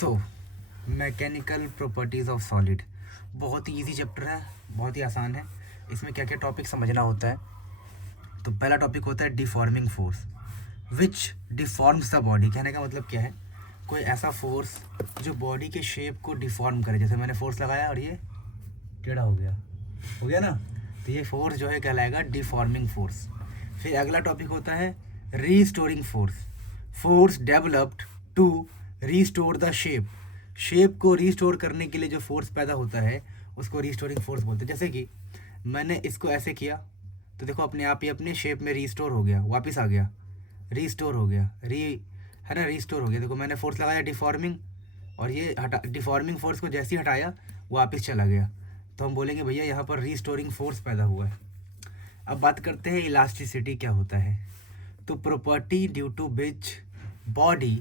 So mechanical properties of solid बहुत ही easy chapter है, बहुत ही आसान है। इसमें क्या क्या टॉपिक समझना होता है। तो पहला टॉपिक होता है deforming force which deforms the body. कहने का मतलब क्या है, कोई ऐसा फोर्स जो बॉडी के शेप को डिफॉर्म करे। जैसे मैंने फोर्स लगाया और ये टेढ़ा हो गया ना, तो ये फोर्स जो है कहलाएगा डिफॉर्मिंग फोर्स। फिर अगला टॉपिक होता है restoring force, force developed to restore the shape. Shape को रीस्टोर करने के लिए जो फोर्स पैदा होता है उसको रीस्टोरिंग फोर्स बोलते हैं। जैसे कि मैंने इसको ऐसे किया तो देखो अपने आप ही अपने शेप में रीस्टोर हो गया, वापस आ गया, रीस्टोर हो गया, है ना, रीस्टोर हो गया। देखो मैंने फोर्स लगाया डिफॉर्मिंग, और ये हटा, डिफॉर्मिंग फोर्स को जैसे ही हटाया वापस चला गया, तो हम बोलेंगे भैया यहाँ पर रीस्टोरिंग फोर्स पैदा हुआ है। अब बात करते हैं इलास्टिसिटी क्या होता है। तो property due to which body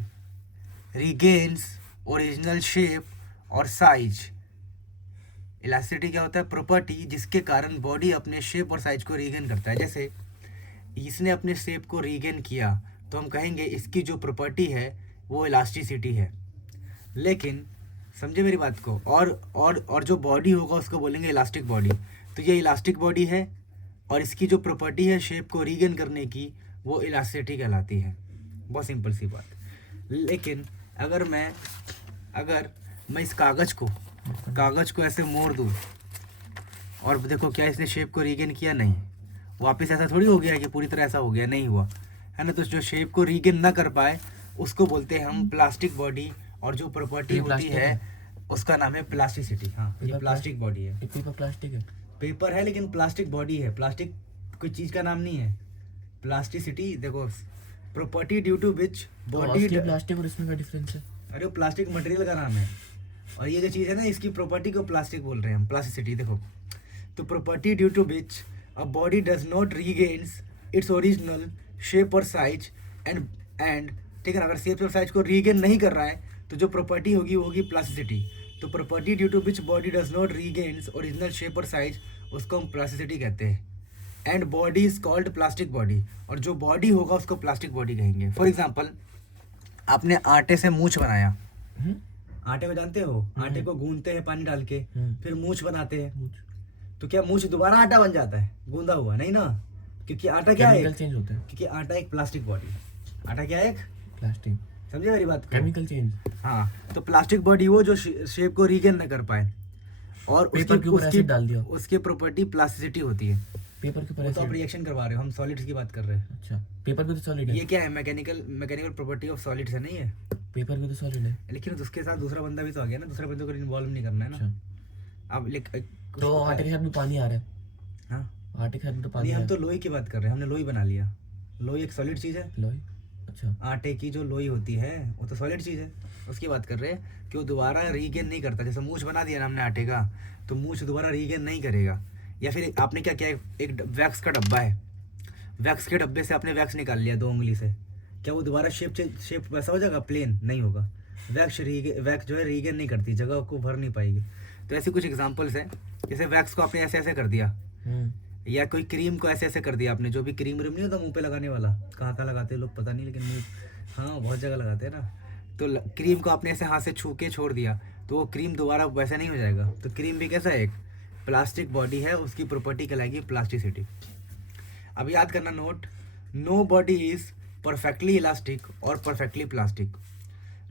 regains original shape और साइज। इलास्टिसिटी क्या होता है, प्रॉपर्टी जिसके कारण बॉडी अपने शेप और साइज को रीगेन करता है। जैसे इसने अपने शेप को रीगेन किया तो हम कहेंगे इसकी जो प्रॉपर्टी है वो इलास्टिसिटी है। लेकिन समझे मेरी बात को, और जो बॉडी होगा उसको बोलेंगे इलास्टिक बॉडी। तो ये इलास्टिक बॉडी है और इसकी जो प्रॉपर्टी है शेप को रीगेन करने की वो इलास्टिसिटी कहलाती है। बहुत सिंपल सी बात। लेकिन अगर मैं इस कागज़ को ऐसे मोड़ दूँ और देखो क्या इसने शेप को रीगेन किया, नहीं, वापस ऐसा थोड़ी हो गया कि पूरी तरह ऐसा हो गया, नहीं हुआ, है ना। तो जो शेप को रीगेन ना कर पाए उसको बोलते हैं हम प्लास्टिक बॉडी, और जो प्रॉपर्टी होती है उसका नाम है प्लास्टिसिटी। हाँ, ये प्लास्टिक बॉडी है। पेपर प्लास्टिक है, पेपर है लेकिन प्लास्टिक बॉडी है। प्लास्टिक कोई चीज़ का नाम नहीं है। प्लास्टिसिटी देखो, property due to which body. Plastic और इसमें क्या डिफरेंस है? अरे वो प्लास्टिक मटेरियल का नाम है, और ये जो चीज़ है ना इसकी प्रॉपर्टी को प्लास्टिक बोल रहे हैं हम, प्लास्टिसिटी। देखो, तो property due to which a body does not regains its original shape और साइज एंड ठीक है ना। अगर शेप और साइज को रीगेन नहीं कर रहा है तो जो प्रॉपर्टी होगी वो होगी प्लास्टिसिटी। तो property due to which body does not regains original shape और साइज, उसको हम प्लास्टिसिटी कहते हैं। And body is called plastic body, और जो बॉडी होगा उसको प्लास्टिक बॉडी कहेंगे। फॉर एग्जाम्पल, आपने आटे से मूछ बनाया। आटे को जानते हो, आटे को गूंदते हैं पानी डाल के, फिर मूछ बनाते हैं। तो क्या मूछ दोबारा आटा बन जाता है गूंदा हुआ? नहीं ना, क्योंकि आटा क्या है, चेंज होता है। क्योंकि आटा एक प्लास्टिक बॉडी है। आटा क्या है? एक प्लास्टिक। समझे मेरी बात को? Chemical change. हाँ, तो प्लास्टिक बॉडी वो जो शेप को रीगेन न कर पाए, और उसकी प्रॉपर्टी प्लास्टिसिटी होती है। पेपर के ऊपर तो आप रिएक्शन करवा रहे हो, हम सॉलिड्स की बात कर रहे हैं। अच्छा, पेपर भी तो सॉलिड है। ये क्या है, मैकेनिकल प्रॉपर्टी ऑफ सॉलिड्स है, नहीं है? पेपर भी तो सॉलिड है, लेकिन उसके साथ दूसरा बंदा भी तो आ गया ना, दूसरे बंदे को इन्वॉल्व नहीं करना है ना। अब तो आटे के साथ में पानी आ रहा है। हाँ, आटे के साथ में तो पानी। हम तो लोई की बात कर रहे हैं, हमने लोई बना लिया। लोई एक सॉलिड चीज़ है। लोई? अच्छा, आटे की जो लोई होती है वो तो सॉलिड चीज़ है, उसकी बात कर रहे हैं कि वो दोबारा रीगेन नहीं करता। जैसे मूछ बना दिया ना हमने आटे का, तो मूछ दोबारा रीगेन नहीं करेगा। या फिर आपने क्या किया, एक वैक्स का डब्बा है, वैक्स के डब्बे से आपने वैक्स निकाल लिया 2 उंगली से, क्या वो दोबारा शेप वैसा हो जाएगा? प्लेन नहीं होगा। वैक्स जो है रीगेन नहीं करती, जगह को भर नहीं पाएगी। तो ऐसे कुछ एग्जांपल्स हैं। जैसे वैक्स को आपने ऐसे ऐसे कर दिया, या कोई क्रीम को ऐसे ऐसे कर दिया आपने, जो भी क्रीम नहीं होता मुंह पे लगाने वाला, कहाँ लगाते हैं लोग पता नहीं, लेकिन मुंह, हाँ, बहुत जगह लगाते हैं ना। तो क्रीम को आपने ऐसे हाथ से छू के छोड़ दिया तो वो क्रीम दोबारा वैसे नहीं हो जाएगा। तो क्रीम भी कैसा है, एक प्लास्टिक बॉडी है, उसकी प्रॉपर्टी कहलाएगी प्लास्टिसिटी। अब याद करना note, no body is perfectly elastic और perfectly plastic.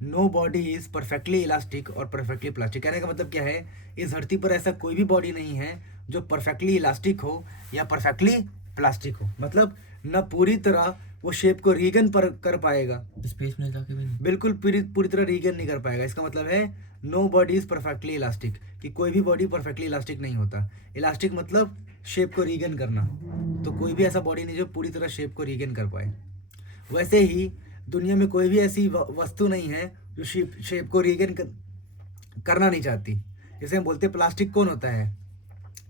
No body is perfectly elastic और परफेक्टली प्लास्टिक। कहने का मतलब क्या है, इस धरती पर ऐसा कोई भी बॉडी नहीं है जो परफेक्टली इलास्टिक हो या परफेक्टली प्लास्टिक हो। मतलब न पूरी तरह वो शेप को रीगन कर पाएगा, स्पेस में जाके भी नहीं, बिल्कुल पूरी तरह रीगन नहीं कर पाएगा। इसका मतलब है no body is perfectly elastic, कि कोई भी बॉडी परफेक्टली इलास्टिक नहीं होता। इलास्टिक मतलब शेप को रीगन करना, तो कोई भी ऐसा बॉडी नहीं जो पूरी तरह शेप को रीगन कर पाए। वैसे ही दुनिया में कोई भी ऐसी वस्तु नहीं है जो शेप को रीगन करना नहीं चाहती। जैसे हम बोलते हैं प्लास्टिक कौन होता है,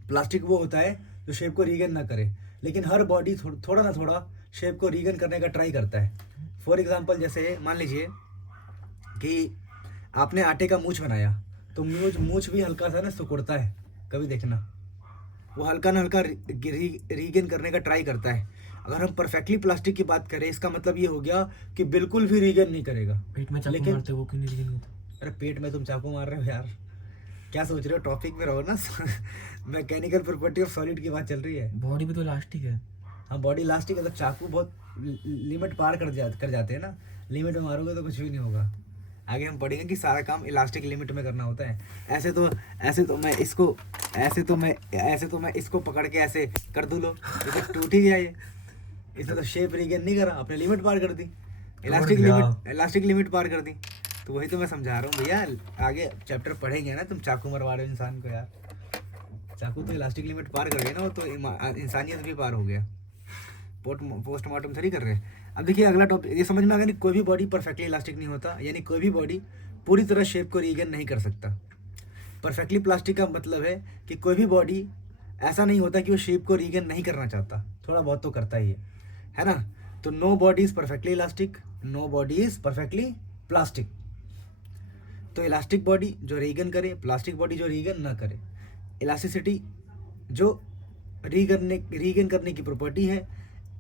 प्लास्टिक वो होता है जो शेप को रीगन ना करे, लेकिन हर बॉडी थोड़ा ना थोड़ा शेप को रीगन करने का ट्राई करता है। फॉर एग्जांपल, जैसे मान लीजिए कि आपने आटे का मूछ बनाया, तो मूछ भी हल्का सा ना सिकुड़ता है, कभी देखना, वो हल्का ना हल्का रीगेन करने का ट्राई करता है। अगर हम परफेक्टली प्लास्टिक की बात करें, इसका मतलब ये हो गया कि बिल्कुल भी रीगेन नहीं करेगा। पेट में चाकू मारते वो क्यों नहीं रीगेन होता? अरे पेट में तुम चाकू मार रहे हो यार, क्या सोच रहे हो? टॉपिक में रहो ना। मैकेनिकल प्रॉपर्टी ऑफ सॉलिड की बात चल रही है। बॉडी भी तो इलास्टिक है। हाँ बॉडी इलास्टिक है, तो चाकू बहुत लिमिट पार कर जाते हैं ना, लिमिट में मारोगे तो कुछ भी नहीं होगा। आगे हम पढ़ेंगे कि सारा काम इलास्टिक लिमिट में करना होता है। ऐसे तो मैं इसको पकड़ के ऐसे कर दूँ, लो ये तो टूट ही गया ये। इसने तो शेप रीगेन नहीं करा, अपने लिमिट पार कर दी, इलास्टिक लिमिट पार कर दी। तो वही तो मैं समझा रहा हूँ भैया, आगे चैप्टर पढ़ेंगे ना। तुम चाकू मरवा रहे हो इंसान को यार, चाकू तो इलास्टिक लिमिट पार कर गए ना, वो तो इंसानियत भी पार हो गया। पोस्टमार्टम थोड़ी कर रहे हैं। अब देखिए अगला टॉपिक, ये समझ में आ गया नहीं, कोई भी बॉडी परफेक्टली इलास्टिक नहीं होता, यानी कोई भी बॉडी पूरी तरह शेप को रीगेन नहीं कर सकता। परफेक्टली प्लास्टिक का मतलब है कि कोई भी बॉडी ऐसा नहीं होता कि वो शेप को रीगेन नहीं करना चाहता, थोड़ा बहुत तो करता ही है ना। तो no body is perfectly elastic, no body is perfectly plastic. तो इलास्टिक बॉडी जो रीगन करे, प्लास्टिक बॉडी जो रीगन ना करे। इलास्टिसिटी जो रीगन करने की प्रॉपर्टी है,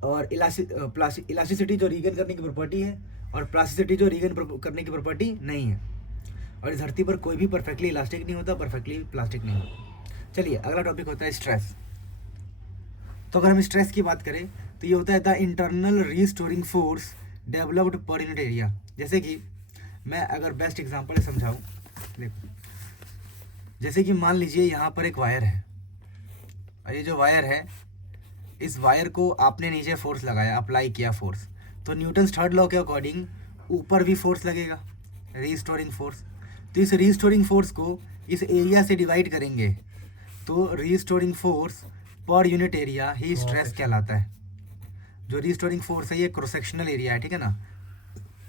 और इलास्टिसिटी जो रीगन करने की प्रॉपर्टी है, और प्लास्टिसिटी जो रीगन करने की प्रॉपर्टी नहीं है। और इस धरती पर कोई भी परफेक्टली इलास्टिक नहीं होता, परफेक्टली प्लास्टिक नहीं होता। चलिए अगला टॉपिक होता है स्ट्रेस। तो अगर हम स्ट्रेस की बात करें तो ये होता है the internal restoring force developed पर यूनिट एरिया। जैसे कि मैं अगर बेस्ट एग्जांपल समझाऊं, देखो जैसे कि मान लीजिए यहाँ पर एक वायर है, और ये जो वायर है, इस वायर को आपने नीचे फोर्स लगाया, अप्लाई किया फोर्स, तो न्यूटन्स थर्ड लॉ के अकॉर्डिंग ऊपर भी फोर्स लगेगा, रीस्टोरिंग फोर्स। तो इस रीस्टोरिंग फोर्स को इस एरिया से डिवाइड करेंगे, तो restoring force per unit area ही स्ट्रेस कहलाता है। जो रीस्टोरिंग फोर्स है ये क्रॉस सेक्शनल एरिया है, ठीक है ना।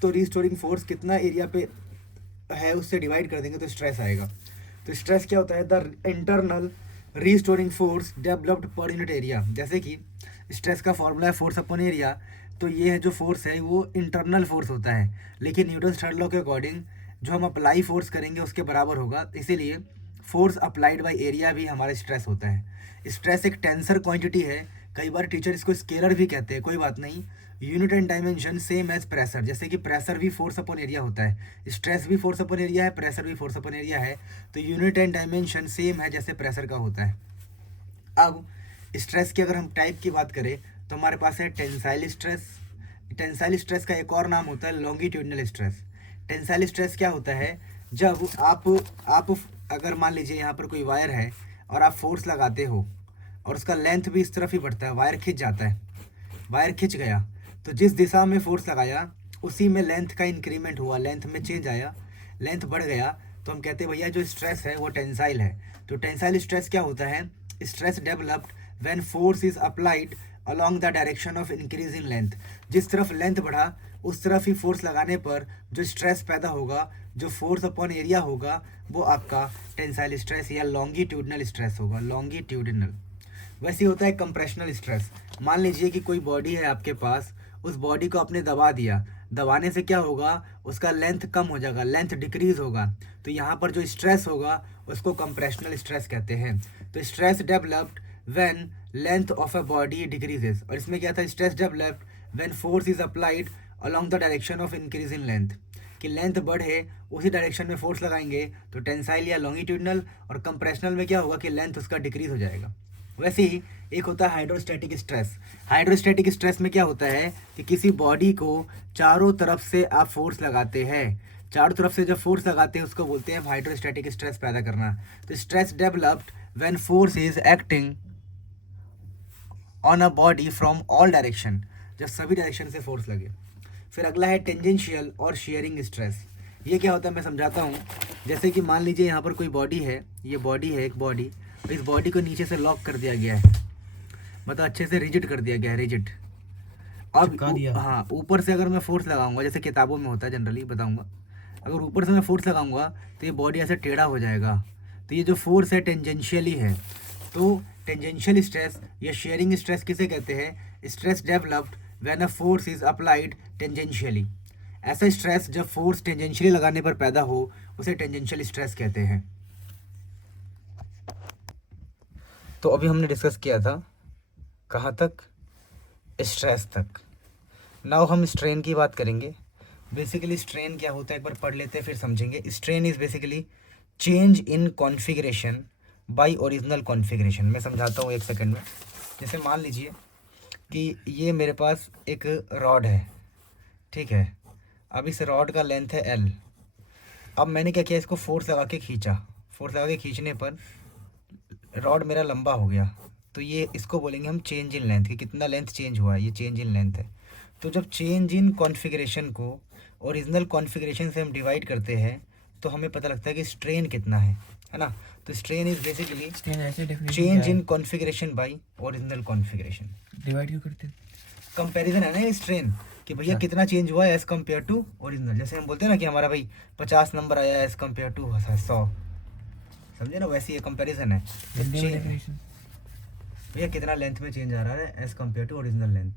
तो रीस्टोरिंग फोर्स कितना एरिया पे है उससे डिवाइड कर देंगे तो स्ट्रेस आएगा। तो स्ट्रेस क्या होता है? The internal restoring force developed पर यूनिट एरिया। जैसे कि स्ट्रेस का फॉर्मूला है फोर्स अपॉन एरिया, तो ये है जो फोर्स है वो इंटरनल फोर्स होता है, लेकिन न्यूटन्स थर्ड लॉ के अकॉर्डिंग जो हम अप्लाई फोर्स करेंगे उसके बराबर होगा, इसीलिए फोर्स अप्लाइड बाय एरिया भी हमारा स्ट्रेस होता है। स्ट्रेस एक टेंसर क्वांटिटी है, कई बार टीचर इसको स्केलर भी कहते हैं, कोई बात नहीं। Unit and dimension same as pressure, जैसे कि प्रेशर भी फोर्स अपॉन एरिया होता है, स्ट्रेस भी फोर्स अपॉन एरिया है, प्रेशर भी फोर्स अपॉन एरिया है, तो यूनिट एंड डायमेंशन सेम है जैसे प्रेशर का होता है। अब स्ट्रेस की अगर हम टाइप की बात करें तो हमारे पास है टेंसाइल स्ट्रेस। टेंसाइल स्ट्रेस का एक और नाम होता है लॉन्गिट्यूडनल स्ट्रेस। टेंसाइल स्ट्रेस क्या होता है? जब आप अगर मान लीजिए यहाँ पर कोई वायर है और आप फोर्स लगाते हो और उसका लेंथ भी इस तरफ ही बढ़ता है, वायर खिंच जाता है, वायर खिंच गया, तो जिस दिशा में फोर्स लगाया उसी में लेंथ का इंक्रीमेंट हुआ, लेंथ में चेंज आया, लेंथ बढ़ गया, तो हम कहते हैं भैया जो स्ट्रेस है वो टेंसाइल है। तो टेंसाइल स्ट्रेस क्या होता है? Stress developed when force is applied along the direction of increase in length. जिस तरफ लेंथ बढ़ा उस तरफ ही फोर्स लगाने पर जो स्ट्रेस पैदा होगा, जो फोर्स अपॉन एरिया होगा, वो आपका टेंसाइल स्ट्रेस या लॉन्गिट्यूडनल स्ट्रेस होगा, लॉन्गिट्यूडनल। वैसे होता है कंप्रेशनल स्ट्रेस। मान लीजिए कि कोई बॉडी है आपके पास, उस बॉडी को आपने दबा दिया, दबाने से क्या होगा? उसका लेंथ कम हो जाएगा, लेंथ डिक्रीज होगा, तो यहाँ पर जो स्ट्रेस होगा उसको कंप्रेशनल स्ट्रेस कहते हैं। तो stress developed when length of a body decreases, और इसमें क्या था? Stress developed when force is applied along the direction of increase in length, कि लेंथ बढ़े उसी डायरेक्शन में फोर्स लगाएंगे तो टेंसाइल या लॉन्गिट्यूडनल, और कंप्रेशनल में क्या होगा कि लेंथ उसका डिक्रीज हो जाएगा। वैसे ही एक होता है हाइड्रोस्टैटिक स्ट्रेस। हाइड्रोस्टैटिक स्ट्रेस में क्या होता है कि किसी बॉडी को चारों तरफ से आप फोर्स लगाते हैं, चारों तरफ से जब फोर्स लगाते हैं उसको बोलते हैं हाइड्रोस्टैटिक स्ट्रेस पैदा करना। तो stress developed when force is acting on a body from all direction, जब सभी डायरेक्शन से फोर्स लगे। फिर अगला है टेंजेंशियल और शेयरिंग स्ट्रेस। ये क्या होता है मैं समझाता हूँ। जैसे कि मान लीजिए यहाँ पर कोई बॉडी है, ये बॉडी है एक बॉडी, इस बॉडी को नीचे से लॉक कर दिया गया है, मतलब अच्छे से रिजिड कर दिया गया है, रिजिड। अब हाँ, ऊपर से अगर मैं फोर्स लगाऊंगा, जैसे किताबों में होता है जनरली बताऊंगा, अगर ऊपर से मैं फोर्स लगाऊंगा तो ये बॉडी ऐसे टेढ़ा हो जाएगा, तो ये जो फोर्स है टेंजेंशियली है। तो टेंजेंशियल स्ट्रेस या शेयरिंग स्ट्रेस किसे कहते हैं? Stress developed when a force is applied tangentially. ऐसा स्ट्रेस जब फोर्स टेंजेंशियली लगाने पर पैदा हो उसे टेंजेंशियल स्ट्रेस कहते हैं। तो अभी हमने डिस्कस किया था कहाँ तक? स्ट्रेस तक। नाउ हम स्ट्रेन की बात करेंगे। बेसिकली स्ट्रेन क्या होता है एक बार पढ़ लेते हैं फिर समझेंगे। Strain is basically change in configuration by original configuration. मैं समझाता हूँ एक सेकंड में। जैसे मान लीजिए कि ये मेरे पास एक रॉड है, ठीक है। अब इस रॉड का लेंथ है L। अब मैंने क्या किया, इसको फोर्स लगा के खींचा। फोर्स लगा के खींचने पर रॉड मेरा लंबा हो गया। तो ये इसको बोलेंगे हम चेंज इन लेंथ, कि कितना लेंथ चेंज हुआ है, ये चेंज इन लेंथ है। तो जब चेंज इन कॉन्फ़िगरेशन को ओरिजिनल कॉन्फ़िगरेशन से हम डिवाइड करते हैं तो हमें पता लगता है कि स्ट्रेन कितना है ना। तो स्ट्रेन इज बेसिकली स्ट्रेन ऐसे definition change in configuration by original configuration. Divide क्यों करते हैं? कंपैरिजन है ना ये स्ट्रेन, कि भैया अच्छा। कितना चेंज हुआ है एज़ कम्पेयर टू ओरिजिनल। जैसे हम बोलते हैं ना कि हमारा भाई 50 नंबर आया एज़ कम्पेयर टू 100, समझे ना, वैसे ये कंपैरिजन है। तो हिंदी में चेंज डेफिनेशन। भैया कितना लेंथ में चेंज आ रहा है as compare to original length,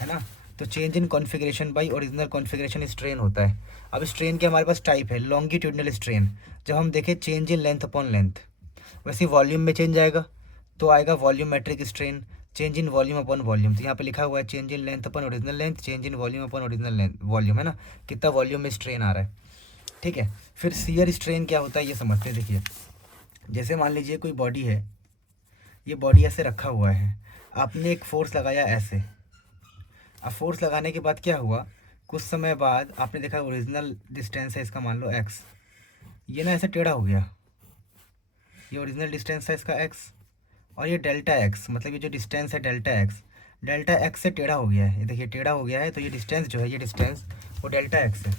है ना। तो change in configuration by original configuration strain होता है। अब स्ट्रेन के हमारे पास टाइप है लॉन्गिट्यूडनल स्ट्रेन। जब हम देखें change in length upon length, वैसे वॉल्यूम में चेंज आएगा तो आएगा volumetric strain, change in volume upon volume. तो यहाँ पे लिखा हुआ है change in length upon original length, change in volume upon original length, volume, है ना, कितना वॉल्यूम में स्ट्रेन आ रहा है, ठीक है। फिर शियर स्ट्रेन क्या होता है ये समझते हैं। देखिए जैसे मान लीजिए कोई बॉडी है, ये बॉडी ऐसे रखा हुआ है, आपने एक फोर्स लगाया ऐसे। अब फोर्स लगाने के बाद क्या हुआ, कुछ समय बाद आपने देखा ओरिजिनल डिस्टेंस है इसका, मान लो x, ये ना ऐसे टेढ़ा हो गया। ये ओरिजिनल डिस्टेंस है इसका x, और ये डेल्टा x, मतलब ये जो डिस्टेंस है डेल्टा x से टेढ़ा हो गया है। ये देखिए टेढ़ा हो गया है, तो ये डिस्टेंस जो है, ये डिस्टेंस वो डेल्टा x है।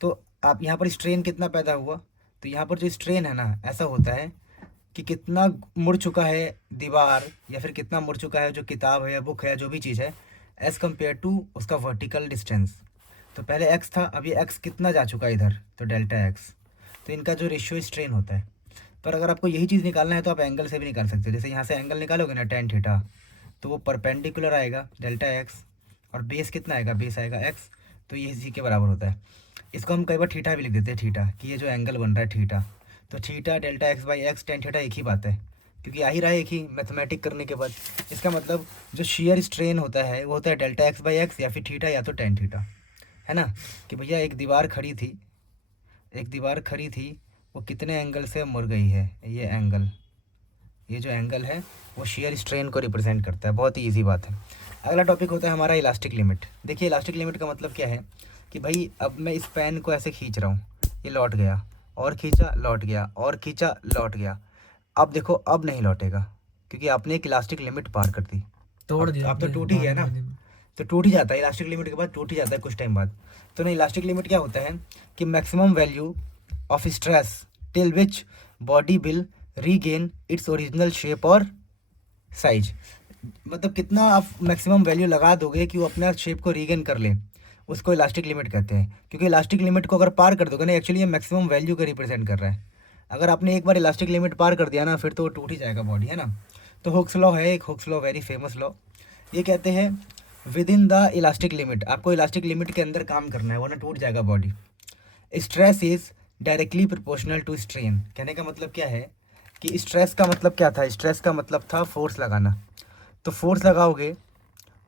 तो आप यहाँ पर स्ट्रेन कितना पैदा हुआ, तो यहाँ पर जो स्ट्रेन है ना, ऐसा होता है कि कितना मुड़ चुका है दीवार, या फिर कितना मुड़ चुका है जो किताब है या बुक है या जो भी चीज़ है, एज़ कम्पेयर टू उसका वर्टिकल डिस्टेंस। तो पहले x था, अब ये x कितना जा चुका है इधर, तो डेल्टा x। तो इनका जो रेशियो स्ट्रेन होता है। पर अगर आपको यही चीज़ निकालना है तो आप एंगल से भी निकाल सकते हो। जैसे यहाँ से एंगल निकालोगे ना tan थीटा, तो वो परपेंडिकुलर आएगा डेल्टा x, और बेस कितना आएगा, बेस आएगा x। तो ये इसी के बराबर होता है। इसको हम कई बार थीटा भी लिख देते हैं, थीटा, कि ये जो एंगल बन रहा है थीटा, तो theta delta x by x tan theta एक ही बात है, क्योंकि आ ही रहा है एक ही मैथमेटिक करने के बाद। इसका मतलब जो शेयर स्ट्रेन होता है वो होता है डेल्टा x बाई एक्स, या फिर थीटा या तो tan थीटा, है ना। कि भैया एक दीवार खड़ी थी, एक दीवार खड़ी थी, वो कितने एंगल से मुड़ गई है, ये एंगल, ये जो एंगल है वो शेयर स्ट्रेन को रिप्रेजेंट करता है। बहुत ही ईजी बात है। अगला टॉपिक होता है हमारा इलास्टिक लिमिट। देखिए इलास्टिक लिमिट का मतलब क्या है कि भाई अब मैं इस पेन को ऐसे खींच रहा हूँ, ये लौट गया, और खींचा लौट गया, और खींचा लौट गया। अब देखो अब नहीं लौटेगा, क्योंकि आपने एक इलास्टिक लिमिट पार कर दी। तोड़ दिया अब तो आपने टूट ही गया ना, बांधने में। तो टूट ही जाता है इलास्टिक लिमिट के बाद, टूट ही जाता है कुछ टाइम बाद। तो ना इलास्टिक लिमिट क्या होता है कि maximum value of stress till which body will regain it's original shape और साइज। मतलब कितना आप मैक्सिमम वैल्यू लगा दोगे कि वो अपना शेप को रीगेन कर ले, उसको इलास्टिक लिमिट कहते हैं। क्योंकि इलास्टिक लिमिट को अगर पार कर दोगे ना, एक्चुअली ये मैक्सिमम वैल्यू को रिप्रेजेंट कर रहा है। अगर आपने एक बार इलास्टिक लिमिट पार कर दिया ना, फिर तो वो टूट ही जाएगा बॉडी, है ना। तो हुक्स लॉ है एक, Hooke's law very famous law. ये कहते हैं within the elastic limit, आपको इलास्टिक लिमिट के अंदर काम करना है वरना टूट जाएगा बॉडी। Stress is directly proportional to strain. कहने का मतलब क्या है कि स्ट्रेस का मतलब क्या था, स्ट्रेस का मतलब था फोर्स लगाना। तो फोर्स लगाओगे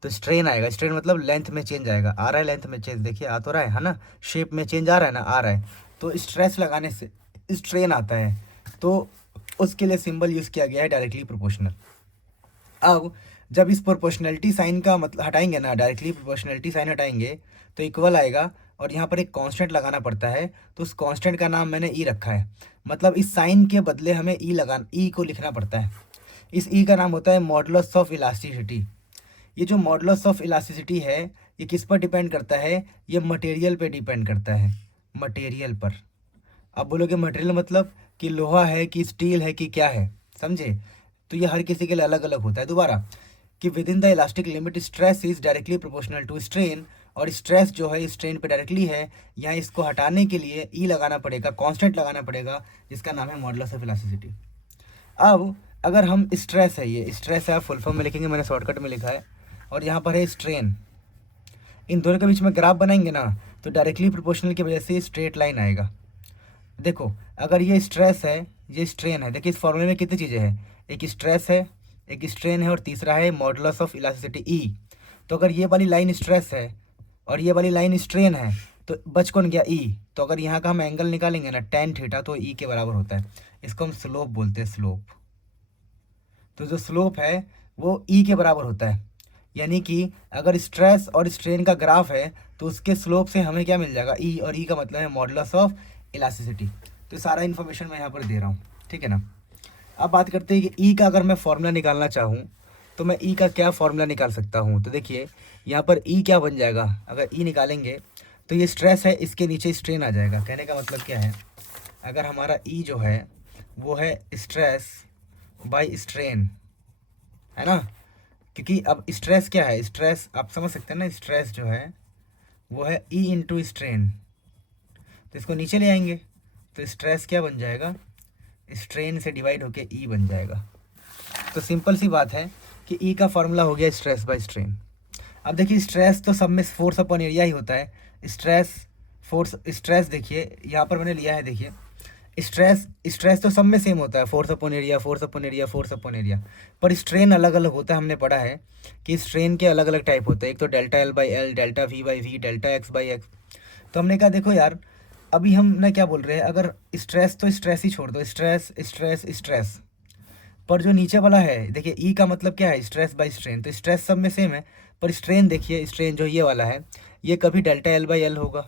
तो स्ट्रेन आएगा, स्ट्रेन मतलब लेंथ में चेंज आएगा। आ रहा है लेंथ में चेंज, देखिए आ तो रहा है ना, शेप में चेंज आ रहा है ना, आ रहा है। तो स्ट्रेस लगाने से स्ट्रेन आता है, तो उसके लिए सिंबल यूज़ किया गया है डायरेक्टली प्रोपोर्शनल। अब जब इस प्रोपोर्शनलिटी साइन का मतलब हटाएंगे ना, डायरेक्टली प्रोपोर्शनलिटी साइन हटाएंगे तो इक्वल आएगा, और यहाँ पर एक कांस्टेंट लगाना पड़ता है। तो उस कांस्टेंट का नाम मैंने ई रखा है। मतलब इस साइन के बदले हमें ई को लिखना पड़ता है। इस ई का नाम होता है मॉडुलस ऑफ इलास्टिसिटी। ये जो मॉडुलस ऑफ इलास्टिसिटी है ये किस पर डिपेंड करता है, ये मटेरियल पे डिपेंड करता है, मटेरियल पर। अब बोलोगे मटेरियल मतलब कि लोहा है कि स्टील है कि क्या है, समझे। तो ये हर किसी के लिए अलग अलग होता है। दोबारा कि within the elastic limit stress is directly proportional to strain, और स्ट्रेस जो है स्ट्रेन पे डायरेक्टली है। यहाँ इसको हटाने के लिए ई लगाना पड़ेगा, कांस्टेंट लगाना पड़ेगा, जिसका नाम है मॉडुलस ऑफ इलास्टिसिटी। अब अगर हम स्ट्रेस है, ये स्ट्रेस है, आप फुल फॉर्म में लिखेंगे, मैंने शॉर्टकट में लिखा है, और यहाँ पर है स्ट्रेन। इन दोनों के बीच में ग्राफ बनाएंगे ना, तो डायरेक्टली प्रोपोर्शनल की वजह से स्ट्रेट लाइन आएगा। देखो अगर ये स्ट्रेस है, ये स्ट्रेन है, देखिए इस फॉर्मूले में कितनी चीज़ें हैं, एक स्ट्रेस है, एक स्ट्रेन है, और तीसरा है मॉडुलस ऑफ इलास्टिसिटी ई। तो अगर ये वाली लाइन स्ट्रेस है और ये वाली लाइन स्ट्रेन है, तो बच कौन गया ई। तो अगर यहाँ का हम एंगल निकालेंगे ना टेन थीटा, तो ई के बराबर होता है। इसको हम स्लोप बोलते हैं, स्लोप। तो जो स्लोप है वो ई के बराबर होता है। यानी कि अगर स्ट्रेस और स्ट्रेन का ग्राफ है तो उसके स्लोप से हमें क्या मिल जाएगा, ई। और ई का मतलब है मॉडुलस ऑफ इलास्टिसिटी। तो सारा इन्फॉर्मेशन मैं यहाँ पर दे रहा हूँ, ठीक है ना। अब बात करते हैं कि ई का अगर मैं फॉर्मूला निकालना चाहूँ तो मैं ई का क्या फॉर्मूला निकाल सकता हूँ। तो देखिए यहाँ पर ई क्या बन जाएगा, अगर ई निकालेंगे तो ये स्ट्रेस है, इसके नीचे स्ट्रेन आ जाएगा। कहने का मतलब क्या है, अगर हमारा ई जो है वो है स्ट्रेस बाई स्ट्रेन, है ना। क्योंकि अब स्ट्रेस क्या है, स्ट्रेस आप समझ सकते हैं ना, स्ट्रेस जो है वो है ई इंटू स्ट्रेन। तो इसको नीचे ले आएंगे तो स्ट्रेस क्या बन जाएगा, स्ट्रेन से डिवाइड होके ई बन जाएगा। तो सिंपल सी बात है कि ई का फॉर्मूला हो गया स्ट्रेस बाय स्ट्रेन। अब देखिए स्ट्रेस तो सब में फोर्स अपॉन एरिया ही होता है। स्ट्रेस फोर्स, स्ट्रेस देखिए यहाँ पर मैंने लिया है, देखिए स्ट्रेस, स्ट्रेस तो सब में सेम होता है, force upon area, force upon area, force upon area. पर स्ट्रेन अलग अलग होता है। हमने पढ़ा है कि स्ट्रेन के अलग अलग टाइप होते हैं, एक तो delta L by L, delta V by V, delta X by X. तो हमने कहा देखो यार, अभी हम ना क्या बोल रहे हैं, अगर स्ट्रेस तो स्ट्रेस ही छोड़ दो, स्ट्रेस स्ट्रेस स्ट्रेस, पर जो नीचे वाला है देखिए ई का मतलब क्या है, स्ट्रेस बाई स्ट्रेन। तो स्ट्रेस सब में सेम है, पर स्ट्रेन देखिए, स्ट्रेन जो ये वाला है ये कभी डेल्टा एल बाई एल होगा,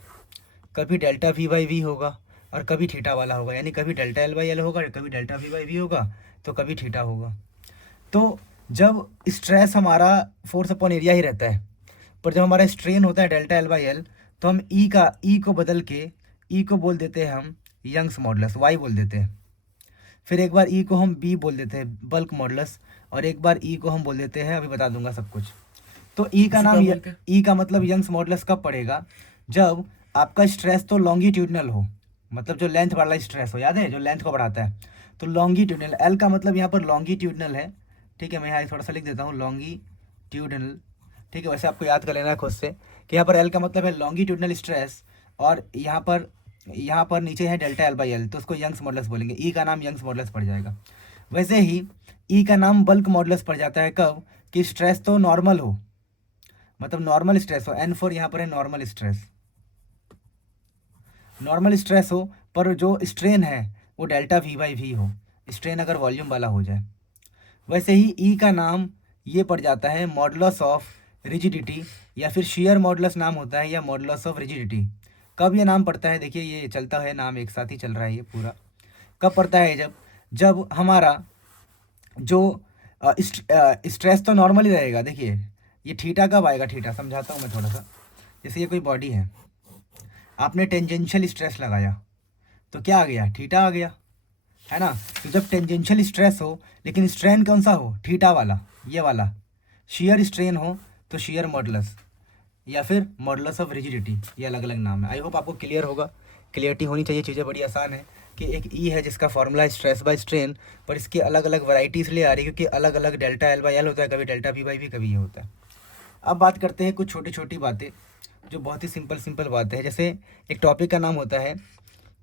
कभी डेल्टा वी बाई वी होगा, और कभी थीटा वाला होगा। यानी कभी डेल्टा एल बाई एल होगा, कभी डेल्टा वी बाई वी होगा, तो कभी थीटा होगा। तो जब स्ट्रेस हमारा फोर्स अपॉन एरिया ही रहता है, पर जब हमारा स्ट्रेन होता है डेल्टा एल बाई एल, तो हम ई का, ई को बदल के ई को बोल देते हैं हम यंग्स मॉडुलस, वाई बोल देते हैं। फिर एक बार ई को हम बी बोल देते हैं, बल्क मॉडुलस। और एक बार ई को हम बोल देते हैं, अभी बता दूंगा सब कुछ। तो ई का इसे नाम, क्या बोलते हैं? ई का मतलब यंग्स मॉडुलस कब पड़ेगा, जब आपका स्ट्रेस तो लॉन्गिट्यूडनल हो, मतलब जो लेंथ वाला स्ट्रेस हो, याद है जो लेंथ को बढ़ाता है। तो लॉन्गिट्यूडनल, एल का मतलब यहाँ पर लॉन्गिट्यूडनल है, ठीक है। मैं यहाँ थोड़ा सा लिख देता हूँ लॉन्गिट्यूडनल, ठीक है। वैसे आपको याद कर लेना है खुद से कि यहाँ पर एल का मतलब है लॉन्गिट्यूडनल स्ट्रेस, और यहाँ पर नीचे है डेल्टा एल बाई एल, तो उसको यंग्स मॉडुलस बोलेंगे। ई का नाम यंग्स मॉडुलस पड़ जाएगा। वैसे ही ई का नाम बल्क मॉडुलस पड़ जाता है कब, कि स्ट्रेस तो नॉर्मल हो, मतलब नॉर्मल स्ट्रेस हो। एन फोर यहाँ पर है नॉर्मल स्ट्रेस, नॉर्मल स्ट्रेस हो, पर जो स्ट्रेन है वो डेल्टा वी बाई वी हो, स्ट्रेन अगर वॉल्यूम वाला हो जाए। वैसे ही ई का नाम ये पड़ जाता है मॉडुलस ऑफ रिजिडिटी, या फिर शेयर मॉडुलस नाम होता है, या मॉडुलस ऑफ रिजिडिटी। कब ये नाम पड़ता है, देखिए ये चलता है, नाम एक साथ ही चल रहा है ये पूरा। कब पड़ता है, जब जब हमारा जो स्ट्रेस तो नॉर्मल ही रहेगा। देखिए ये थीटा कब आएगा, थीटा समझाता हूँ मैं थोड़ा सा। जैसे ये कोई बॉडी है, आपने टेंजेंशियल स्ट्रेस लगाया तो क्या आ गया, थीटा आ गया, है ना। तो जब टेंजेंशियल स्ट्रेस हो लेकिन स्ट्रेन कौन सा हो, थीटा वाला, ये वाला। शेयर स्ट्रेन हो तो शेयर मॉडुलस, या फिर मॉडुलस ऑफ रिजिडिटी, ये अलग अलग नाम है। आई होप आपको क्लियर होगा, क्लियरिटी होनी चाहिए। चीज़ें बड़ी आसान है कि एक ई है जिसका फॉर्मूला है स्ट्रेस बाय स्ट्रेन, पर इसकी अलग अलग वैरायटी इसलिए आ रही है क्योंकि अलग अलग डेल्टा एल बाई एल होता है, कभी डेल्टा वी बाई वी, कभी ये होता है। अब बात करते हैं कुछ छोटी छोटी बातें जो बहुत ही सिंपल सिंपल बातें हैं। जैसे एक टॉपिक का नाम होता है,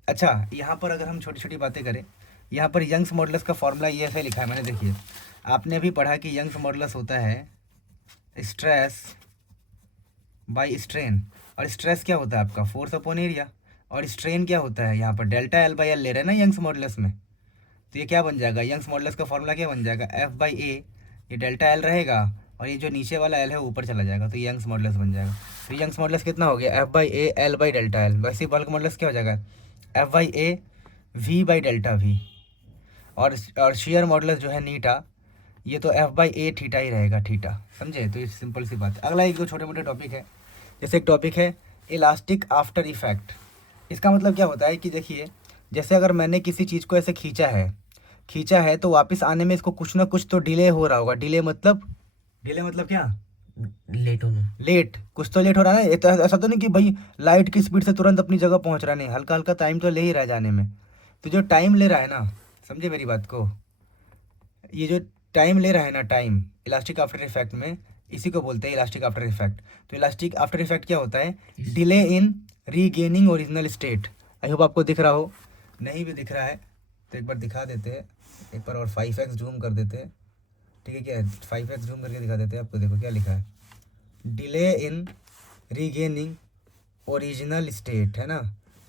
अच्छा यहाँ पर अगर हम छोटी छोटी बातें करें, यहाँ पर यंग्स मॉडुलस का फॉर्मूला ये ऐसे लिखा है मैंने, देखिए आपने अभी पढ़ा कि यंग्स मॉडुलस होता है स्ट्रेस बाई स्ट्रेन, और स्ट्रेस क्या होता है आपका, फोर्स अपॉन एरिया, और स्ट्रेन क्या होता है, यहाँ पर डेल्टा एल बाई एल ले रहे हैं ना यंग्स मॉडुलस में। तो ये क्या बन जाएगा, यंग्स मॉडुलस का फॉर्मूला क्या बन जाएगा, एफ बाई ए, ये डेल्टा एल रहेगा और ये जो नीचे वाला एल है ऊपर चला जाएगा, तो यंग्स मॉडुलस बन जाएगा। तो यंग्स मॉडुलस कितना हो गया, F by A L by delta L. वैसे ही बल्क मॉडुलस क्या हो जाएगा, F by A V by delta we. और शेयर मॉडुलस जो है नीटा, ये तो एफ बाई ए थीटा ही रहेगा, थीटा, समझे। तो ये सिंपल सी बात है। अगला एक दो छोटे मोटे टॉपिक है, जैसे एक टॉपिक है इलास्टिक आफ्टर इफेक्ट। इसका मतलब क्या होता है कि देखिए, जैसे अगर मैंने किसी चीज़ को ऐसे खींचा है तो वापस आने में इसको कुछ ना कुछ तो डिले हो रहा होगा। डिले मतलब क्या, लेट होना। लेट, कुछ तो लेट हो रहा है ना। ये तो ऐसा तो नहीं कि भाई लाइट की स्पीड से तुरंत अपनी जगह पहुंच रहा, नहीं, हल्का हल्का टाइम तो ले ही रहा है जाने में। तो जो टाइम ले रहा है ना, समझे मेरी बात को, ये जो टाइम ले रहा है ना, टाइम, इलास्टिक आफ्टर इफेक्ट में इसी को बोलते हैं इलास्टिक आफ्टर इफेक्ट। तो इलास्टिक आफ्टर इफेक्ट क्या होता है, delay in regaining original state. I hope आपको दिख रहा हो, नहीं भी दिख रहा है तो एक बार दिखा देते हैं, एक बार और 5x जूम कर देते हैं, ठीक है। क्या है, 5x जूम करके दिखा देते हैं आपको। देखो क्या लिखा है, delay in regaining original state, है ना,